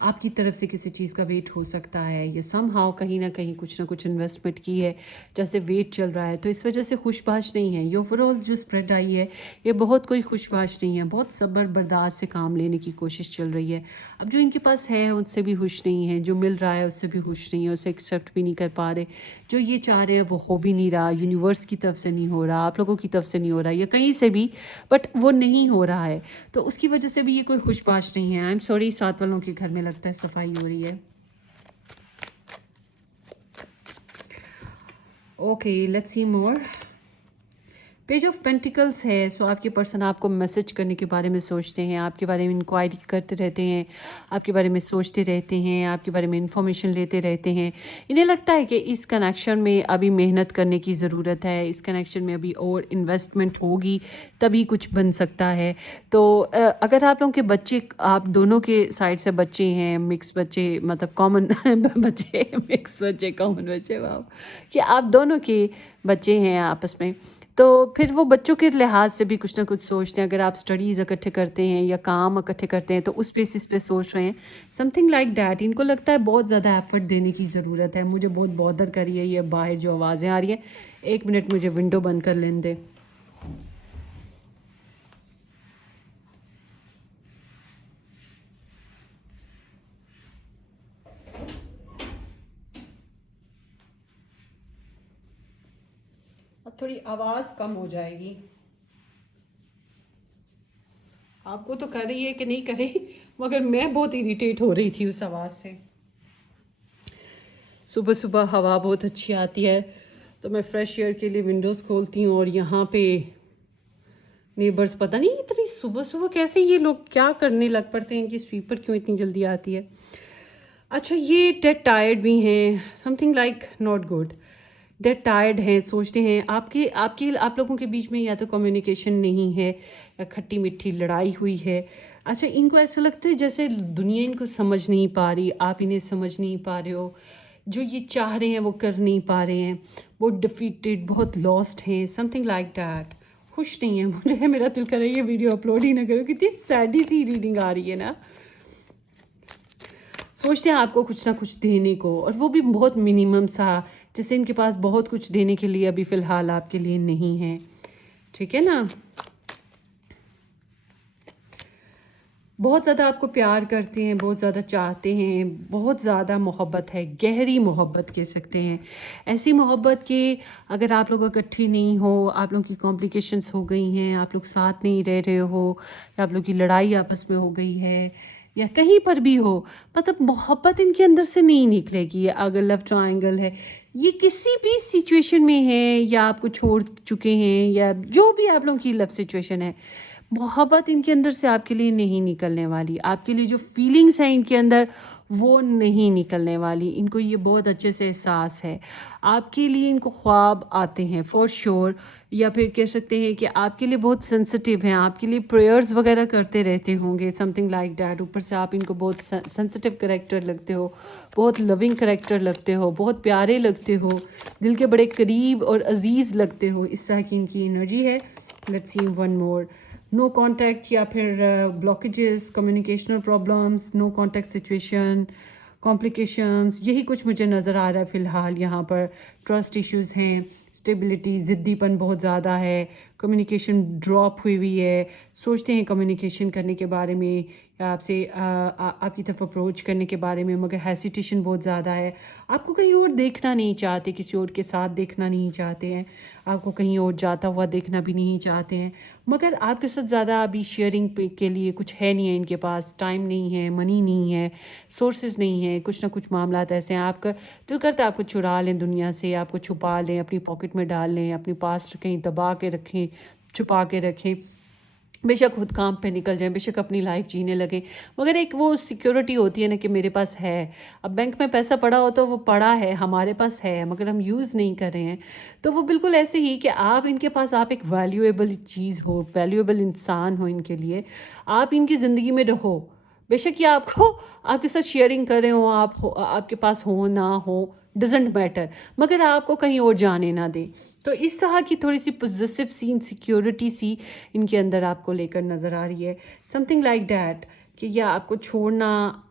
آپ کی طرف سے کسی چیز کا ویٹ ہو سکتا ہے، یا سم ہاؤ کہیں نہ کچھ انویسٹمنٹ کی ہے جیسے ویٹ چل رہا ہے، تو اس وجہ سے خوش باش نہیں ہے. یہ اوور آل جو اسپریڈ آئی ہے یہ بہت کوئی خوش باش نہیں ہے، بہت صبر برداشت سے کام لینے کی کوشش چل رہی ہے. اب جو ان کے پاس ہے ان سے بھی خوش نہیں ہے، جو مل رہا ہے اس سے بھی خوش نہیں ہے، اسے ایکسیپٹ بھی نہیں کر پا رہے. جو یہ چاہ رہے ہیں وہ ہو بھی نہیں رہا، یونیورس کی طرف سے نہیں ہو رہا، آپ لوگوں کی طرف سے نہیں ہو رہا، یا کہیں سے بھی، بٹ وہ نہیں ہو رہا ہے. تو اس کی وجہ سے بھی یہ کوئی خوش باش نہیں ہے. آئی ایم سوری، ساتھ والوں کے گھر میں لگتا ہے صفائی ہو رہی ہے. Okay let's see more. Page of pentacles ہے. سو آپ کے پرسن آپ کو میسج کرنے کے بارے میں سوچتے ہیں، آپ کے بارے میں انکوائری کرتے رہتے ہیں، آپ کے بارے میں سوچتے رہتے ہیں، آپ کے بارے میں انفارمیشن لیتے رہتے ہیں. انہیں لگتا ہے کہ اس کنیکشن میں ابھی محنت کرنے کی ضرورت ہے، اس کنیکشن میں ابھی اور انویسٹمنٹ ہوگی تبھی کچھ بن سکتا ہے. تو اگر آپ لوگوں کے بچے، آپ دونوں کے سائڈ سے بچے ہیں، مکس بچے مطلب کامن بچے، مکس بچے کامن بچے، واو، کہ آپ دونوں کے بچے ہیں آپس میں، تو پھر وہ بچوں کے لحاظ سے بھی کچھ نہ کچھ سوچتے ہیں. اگر آپ اسٹڈیز اکٹھے کرتے ہیں یا کام اکٹھے کرتے ہیں تو اس بیسس پہ سوچ رہے ہیں سم تھنگ لائک دیٹ. ان کو لگتا ہے بہت زیادہ ایفرٹ دینے کی ضرورت ہے. مجھے بہت بودر کری ہے یہ باہر جو آوازیں آ رہی ہیں. 1 منٹ مجھے ونڈو بند کر لیں دے. اب تھوڑی آواز کم ہو جائے گی. آپ کو تو کر رہی ہے کہ نہیں کر رہی، مگر میں بہت اریٹیٹ ہو رہی تھی اس آواز سے. صبح صبح ہوا بہت اچھی آتی ہے تو میں فریش ایئر کے لیے ونڈوز کھولتی ہوں، اور یہاں پہ نیبرز پتہ نہیں اتنی صبح صبح کیسے یہ لوگ کیا کرنے لگ پڑتے ہیں، ان کی سویپر کیوں اتنی جلدی آتی ہے. اچھا یہ ڈیڈ ٹائرڈ بھی ہیں، something like not good. Dad tired ہیں، سوچتے ہیں آپ لوگوں کے بیچ میں یا تو کمیونیکیشن نہیں ہے یا کھٹی میٹھی لڑائی ہوئی ہے. اچھا ان کو ایسا لگتا ہے جیسے دنیا ان کو سمجھ نہیں پا رہی، آپ انہیں سمجھ نہیں پا رہے ہو، جو یہ چاہ رہے ہیں وہ کر نہیں پا رہے ہیں، بہت ڈیفیٹڈ، بہت لاسٹ ہیں، سم تھنگ لائک دیٹ. خوش نہیں ہے. مجھے میرا دل کر رہا ہے یہ ویڈیو اپلوڈ ہی نہ کرو، کتنی سیڈی سی ریڈنگ آ رہی ہے نا. سوچتے ہیں آپ کو کچھ نہ کچھ دینے کو، اور وہ بھی بہت منیمم سا، جسے ان کے پاس بہت کچھ دینے کے لیے ابھی فی الحال آپ کے لیے نہیں ہے. ٹھیک ہے نا. بہت زیادہ آپ کو پیار کرتے ہیں، بہت زیادہ چاہتے ہیں، بہت زیادہ محبت ہے، گہری محبت کہہ سکتے ہیں. ایسی محبت کہ اگر آپ لوگ اکٹھی نہیں ہو، آپ لوگوں کی کمپلیکیشنس ہو گئی ہیں، آپ لوگ ساتھ نہیں رہ رہے ہو، یا آپ لوگ کی لڑائی آپس میں ہو گئی ہے، یا کہیں پر بھی ہو، مطلب محبت ان کے اندر سے نہیں نکلے گی. اگر لو ٹرائنگل ہے، یہ کسی بھی سچویشن میں ہے، یا آپ کو چھوڑ چکے ہیں، یا جو بھی آپ لوگوں کی لو سچویشن ہے، محبت ان کے اندر سے آپ کے لیے نہیں نکلنے والی. آپ کے لیے جو فیلنگس ہیں ان کے اندر وہ نہیں نکلنے والی. ان کو یہ بہت اچھے سے احساس ہے. آپ کے لیے ان کو خواب آتے ہیں فور شیور، یا پھر کہہ سکتے ہیں کہ آپ کے لیے بہت سینسٹیو ہیں، آپ کے لیے پریئرز وغیرہ کرتے رہتے ہوں گے، سم تھنگ لائک دیٹ. اوپر سے آپ ان کو بہت سینسٹیو کریکٹر لگتے ہو، بہت لونگ کریکٹر لگتے ہو، بہت پیارے لگتے ہو، دل کے بڑے قریب اور عزیز لگتے ہو. اس طرح کی ان کی انرجی ہے. Let's see one more. No contact, یا پھر blockages, communicational problems, no contact situation, complications, یہی کچھ مجھے نظر آ رہا ہے فی الحال یہاں پر. ٹرسٹ ایشوز ہیں، اسٹیبلٹی، ضدی پن بہت زیادہ ہے، کمیونیکیشن ڈراپ ہوئی ہے. سوچتے ہیں کمیونیکیشن کرنے کے بارے میں، یا آپ سے آپ کی طرف اپروچ کرنے کے بارے میں، مگر ہیسیٹیشن بہت زیادہ ہے. آپ کو کہیں اور دیکھنا نہیں چاہتے، کسی اور کے ساتھ دیکھنا نہیں چاہتے ہیں، آپ کو کہیں اور جاتا ہوا دیکھنا بھی نہیں چاہتے ہیں. مگر آپ کے ساتھ زیادہ ابھی شیئرنگ کے لیے کچھ ہے نہیں ہے ان کے پاس. ٹائم نہیں ہے، منی نہیں ہے، سورسز نہیں ہے، کچھ نہ کچھ معاملات ایسے ہیں. آپ کا دل کرتا ہے آپ کو چرا لیں دنیا سے، آپ کو چھپا لیں، اپنی پاکٹ میں ڈال لیں، اپنی پاس کہیں دبا کے رکھیں، چھپا کے رکھیں. بے شک خود کام پہ نکل جائیں، بے شک اپنی لائف جینے لگیں، مگر ایک وہ سیکیورٹی ہوتی ہے نا کہ میرے پاس ہے. اب بینک میں پیسہ پڑا ہو تو وہ پڑا ہے، ہمارے پاس ہے، مگر ہم یوز نہیں کر رہے ہیں. تو وہ بالکل ایسے ہی کہ آپ ان کے پاس، آپ ایک ویلیویبل چیز ہو، ویلیویبل انسان ہو ان کے لیے. آپ ان کی زندگی میں رہو، بے شک یہ آپ کو آپ کے ساتھ شیئرنگ کر رہے ہوں، آپ کے پاس ہو نہ ہو، ڈزنٹ میٹر، مگر آپ کو کہیں اور جانے نہ دیں. تو اس طرح کی تھوڑی سی پوزیسو سی انسیکیورٹی سی ان کے اندر آپ کو لے کر نظر آ رہی ہے. سم تھنگ لائک دیٹ کہ یا آپ کو چھوڑنا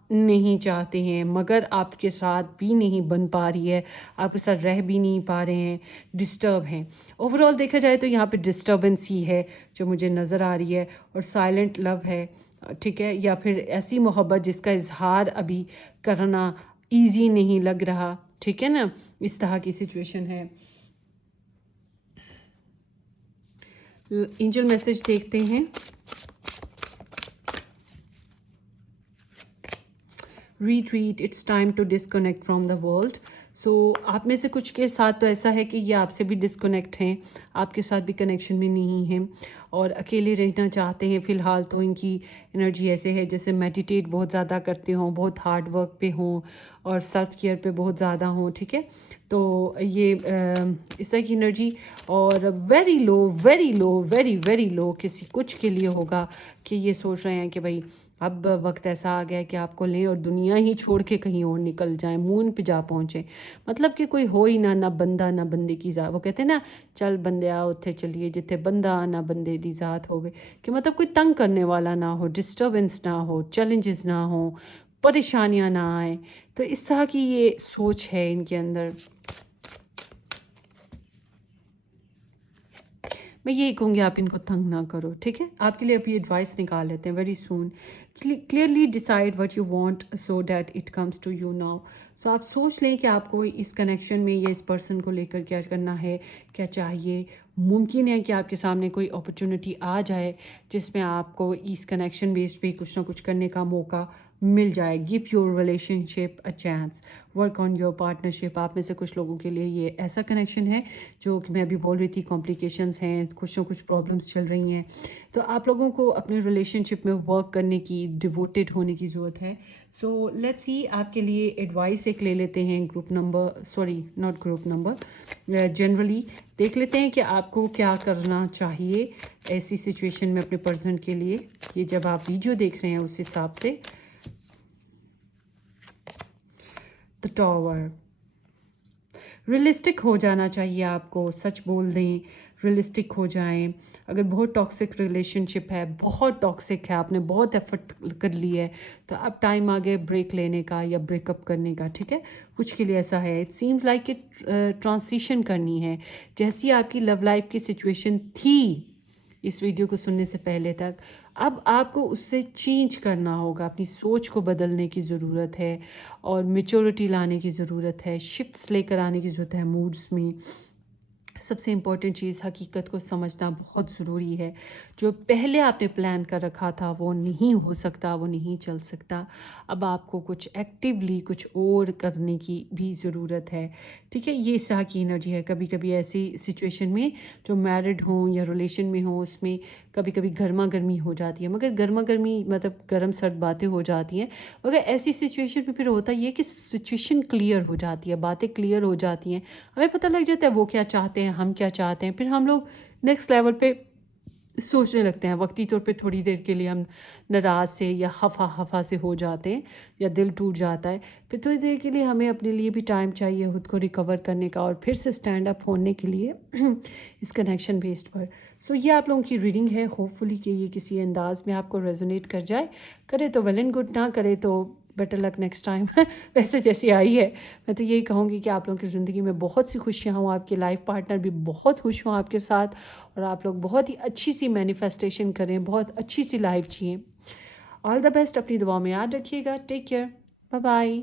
نہیں چاہتے ہیں مگر آپ کے ساتھ بھی نہیں بن پا رہی ہے، آپ کے ساتھ رہ بھی نہیں پا رہے ہیں، ڈسٹرب ہیں۔ اوور آل دیکھا جائے تو یہاں پہ ڈسٹربنس ہی ہے جو مجھے نظر آ رہی ہے، اور سائلنٹ لو ہے، ٹھیک ہے، یا پھر ایسی محبت جس کا اظہار ابھی کرنا ایزی نہیں لگ رہا، ٹھیک ہے نا، اس طرح کی سچویشن ہے۔ اینجل میسج دیکھتے ہیں۔ Retreat, it's time to disconnect from the world. So آپ میں سے کچھ کے ساتھ تو ایسا ہے کہ یہ آپ سے بھی ڈسکنیکٹ ہیں، آپ کے ساتھ بھی کنیکشن میں نہیں ہیں اور اکیلے رہنا چاہتے ہیں فی الحال۔ تو ان کی انرجی ایسے ہے جیسے میڈیٹیٹ بہت زیادہ کرتے ہوں، بہت ہارڈ ورک پہ ہوں اور سیلف کیئر پہ بہت زیادہ ہوں، ٹھیک ہے۔ تو یہ اس طرح کی انرجی، اور very low very low very very low کسی کچھ کے لیے ہوگا کہ یہ سوچ رہے ہیں کہ بھائی اب وقت ایسا آ گیا ہے کہ آپ کو لیں اور دنیا ہی چھوڑ کے کہیں اور نکل جائیں، مون پہ جا پہنچیں، مطلب کہ کوئی ہو ہی نہ بندہ نہ بندے کی ذات۔ وہ کہتے ہیں نا، چل بندے آ اتھے چلیے جتھے بندہ نہ بندے دی ذات ہوگے، کہ مطلب کوئی تنگ کرنے والا نہ ہو، ڈسٹربنس نہ ہو، چیلنجز نہ ہوں، پریشانیاں نہ آئیں۔ تو اس طرح کی یہ سوچ ہے ان کے اندر۔ میں یہی کہوں گی آپ ان کو تنگ نہ کرو، ٹھیک ہے۔ آپ کے لیے ابھی ایڈوائس نکال لیتے ہیں very soon. Clearly decide what you want so that it comes to you now. So آپ سوچ لیں کہ آپ کو اس کنیکشن میں یا اس پرسن کو لے کر کیا کرنا ہے، کیا چاہیے۔ ممکن ہے کہ آپ کے سامنے کوئی اپرچونٹی آ جائے جس میں آپ کو اس کنیکشن بیس پہ کچھ نہ کچھ کرنے کا موقع مل جائے۔ Give your relation ship a chance, work on your partnership. آپ میں سے کچھ لوگوں کے لیے یہ ایسا کنیکشن ہے جو کہ میں ابھی بول رہی تھی، کمپلیکیشنز ہیں، کچھ نہ کچھ پرابلمس چل رہی ہیں، تو آپ لوگوں کو اپنے ریلیشن شپ میں ورک کرنے کی، ڈیووٹیڈ ہونے کی ضرورت ہے۔ سو لیٹس سی، آپ کے لیے ایڈوائس ایک لے لیتے ہیں group number, sorry not group number, generally دیکھ لیتے ہیں کہ آپ کو کیا کرنا چاہیے ایسی سچویشن میں اپنے پرسن کے لیے۔ یہ جب آپ ویڈیو دیکھ رہے ہیں اس حساب سے۔ دا ٹاور، ریئلسٹک ہو جانا چاہیے آپ کو، سچ بول دیں، ریئلسٹک ہو جائیں۔ اگر بہت ٹاکسک ریلیشن شپ ہے، بہت ٹاکسک ہے، آپ نے بہت ایفرٹ کر لی ہے، تو اب ٹائم آ گیا بریک لینے کا یا بریک اپ کرنے کا، ٹھیک ہے۔ کچھ کے لیے ایسا ہے، اٹ سیمز لائک کہ ٹرانزیشن کرنی ہے۔ جیسی آپ کی لو لائف کی سچویشن تھی اس ویڈیو کو سننے سے پہلے تک، اب آپ کو اس سے چینج کرنا ہوگا، اپنی سوچ کو بدلنے کی ضرورت ہے اور میچورٹی لانے کی ضرورت ہے، شفٹس لے کر آنے کی ضرورت ہے موڈز میں۔ سب سے امپورٹنٹ چیز، حقیقت کو سمجھنا بہت ضروری ہے۔ جو پہلے آپ نے پلان کر رکھا تھا وہ نہیں ہو سکتا، وہ نہیں چل سکتا۔ اب آپ کو کچھ ایکٹیولی کچھ اور کرنے کی بھی ضرورت ہے، ٹھیک ہے۔ یہ سا کی انرجی ہے۔ کبھی کبھی ایسی سچویشن میں جو میرڈ ہوں یا ریلیشن میں ہوں، اس میں کبھی کبھی گرما گرمی ہو جاتی ہے، مگر گرما گرمی مطلب گرم سرد باتیں ہو جاتی ہیں، مگر ایسی سچویشن میں پھر ہوتا یہ کہ سچویشن کلیئر ہو جاتی ہے، باتیں کلیئر ہو جاتی ہیں، ہمیں پتہ لگ جاتا ہے وہ کیا چاہتے ہیں، ہم کیا چاہتے ہیں، پھر ہم لوگ نیکسٹ لیول پہ سوچنے لگتے ہیں۔ وقتی طور پہ تھوڑی دیر کے لیے ہم ناراض سے یا خفا سے ہو جاتے ہیں یا دل ٹوٹ جاتا ہے، پھر تھوڑی دیر کے لیے ہمیں اپنے لیے بھی ٹائم چاہیے خود کو ریکور کرنے کا اور پھر سے اسٹینڈ اپ ہونے کے لیے اس کنیکشن بیسڈ پر۔ سو یہ آپ لوگوں کی ریڈنگ ہے، ہوپ فلی کہ یہ کسی انداز میں آپ کو ریزونیٹ کر جائے، کرے تو ویل اینڈ گڈ، نہ کرے تو بیٹر لک نیکسٹ ٹائم۔ ویسے جیسی آئی ہے، میں تو یہی کہوں گی کہ آپ لوگوں کی زندگی میں بہت سی خوشیاں ہوں، آپ کے لائف پارٹنر بھی بہت خوش ہوں آپ کے ساتھ، اور آپ لوگ بہت ہی اچھی سی مینیفیسٹیشن کریں، بہت اچھی سی لائف جئیں۔ آل دا بیسٹ، اپنی دعا میں یاد رکھیے گا۔ Take care, bye bye.